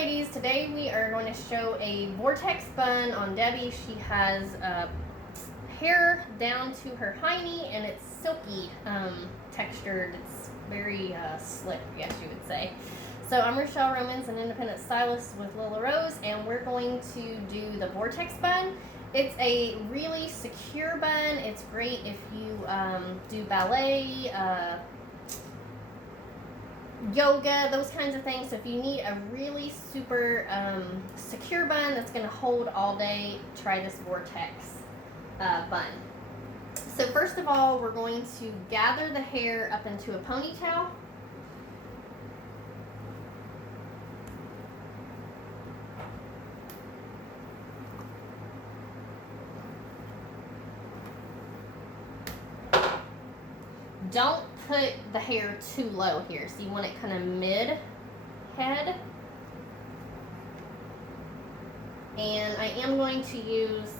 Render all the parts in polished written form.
ladies, today we are going to show a Vortex bun on Debbie. She has hair down to her hiney and it's silky textured. It's very slick, I guess you would say. So I'm Rhashell Romans, an independent stylist with Lila Rose, and we're going to do the Vortex bun. It's a really secure bun. It's great if you do ballet, yoga, those kinds of things. So if you need a really super secure bun that's going to hold all day, try this Vortex bun. So first of all, we're going to gather the hair up into a ponytail. Don't put the hair too low here, so you want it kind of mid head. And I am going to use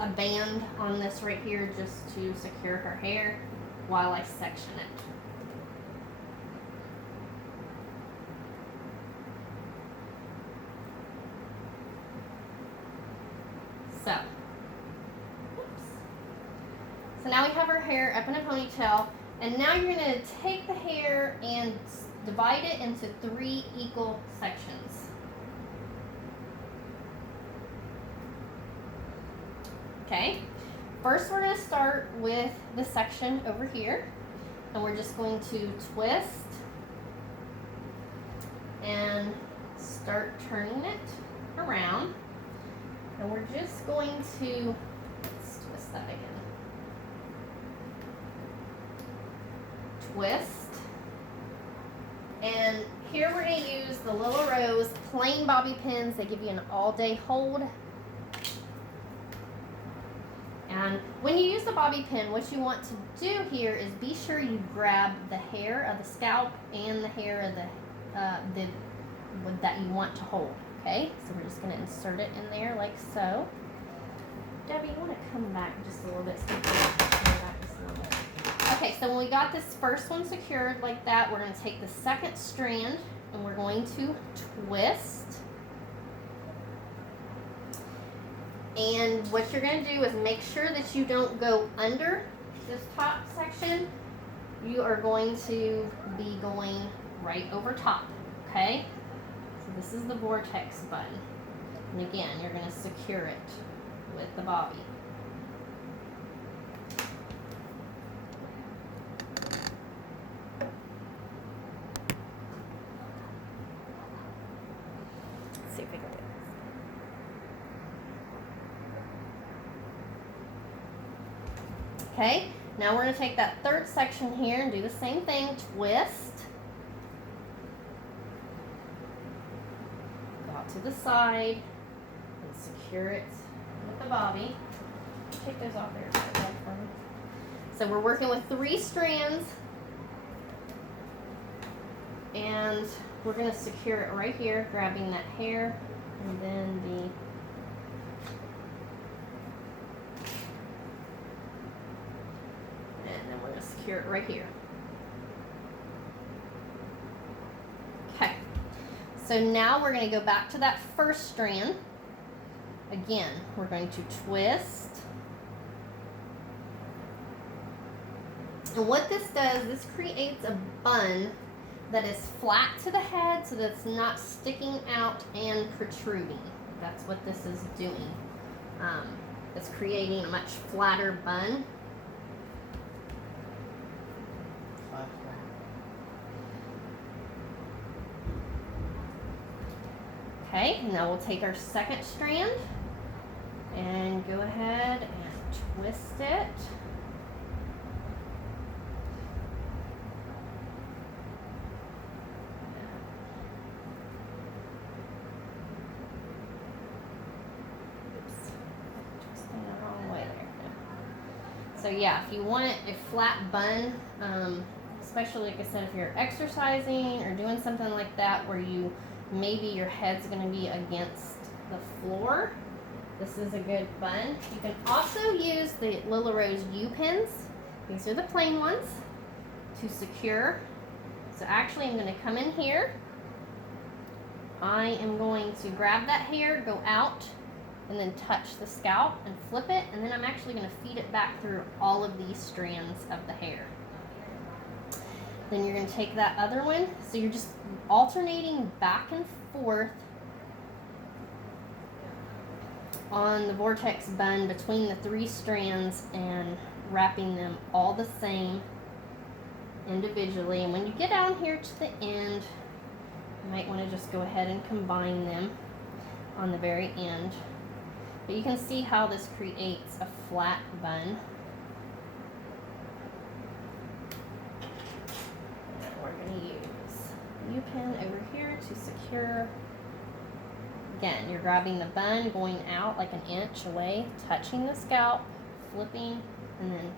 a band on this right here just to secure her hair while I section it. So now we have her hair up in a ponytail, and now you're going to take the hair and divide it into 3 equal sections. Okay, first we're going to start with the section over here, and we're just going to twist and start turning it around, and we're just going to, let's twist that again. Twist, and here we're going to use the Lila Rose plain bobby pins. They give you an all-day hold. And when you use the bobby pin, what you want to do here is be sure you grab the hair of the scalp and the hair of the that you want to hold. Okay, so we're just going to insert it in there like so. Debbie, you want to come back just a little bit? Okay, so when we got this first one secured like that, we're going to take the second strand and we're going to twist. And what you're going to do is make sure that you don't go under this top section. You are going to be going right over top, okay? So this is the Vortex bun. And again, you're going to secure it with the bobby. See if we can do this. Okay, now we're going to take that third section here and do the same thing. Twist. Go out to the side and secure it with the bobby. Take those off there for me. So we're working with 3 strands, and we're going to secure it right here, grabbing that hair and then we're going to secure it right here. Okay, so now we're going to go back to that first strand. Again, we're going to twist. And what this does, this creates a bun that is flat to the head so that it's not sticking out and protruding. That's what this is doing. It's creating a much flatter bun. Okay, now we'll take our second strand and go ahead and twist it. So yeah, if you want a flat bun, especially like I said, if you're exercising or doing something like that where you maybe your head's going to be against the floor, this is a good bun. You can also use the Lila Rose U-pins. These are the plain ones to secure. So actually I'm going to come in here I am going to grab that hair, go out, and then touch the scalp and flip it, and then I'm actually going to feed it back through all of these strands of the hair. Then you're going to take that other one, so you're just alternating back and forth on the Vortex bun between the 3 strands and wrapping them all the same individually. And when you get down here to the end, you might want to just go ahead and combine them on the very end. But you can see how this creates a flat bun. We're going to use a U-pin over here to secure. Again, you're grabbing the bun, going out like an inch away, touching the scalp, flipping, and then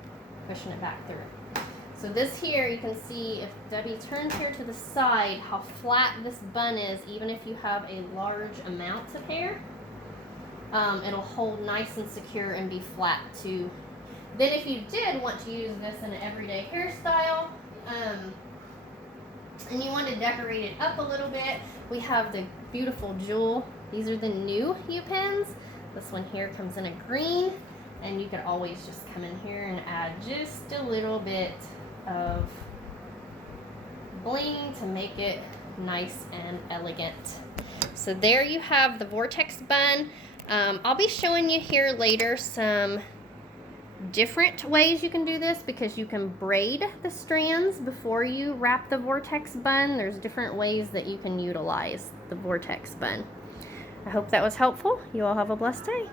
pushing it back through. So this here, you can see if Debbie turns here to the side, how flat this bun is, even if you have a large amount of hair. It'll hold nice and secure and be flat too. Then if you did want to use this in an everyday hairstyle, and you want to decorate it up a little bit, we have the beautiful jewel. These are the new U-pins. This one here comes in a green, and you can always just come in here and add just a little bit of bling to make it nice and elegant. So there you have the Vortex bun. I'll be showing you here later some different ways you can do this, because you can braid the strands before you wrap the Vortex bun. There's different ways that you can utilize the Vortex bun. I hope that was helpful. You all have a blessed day.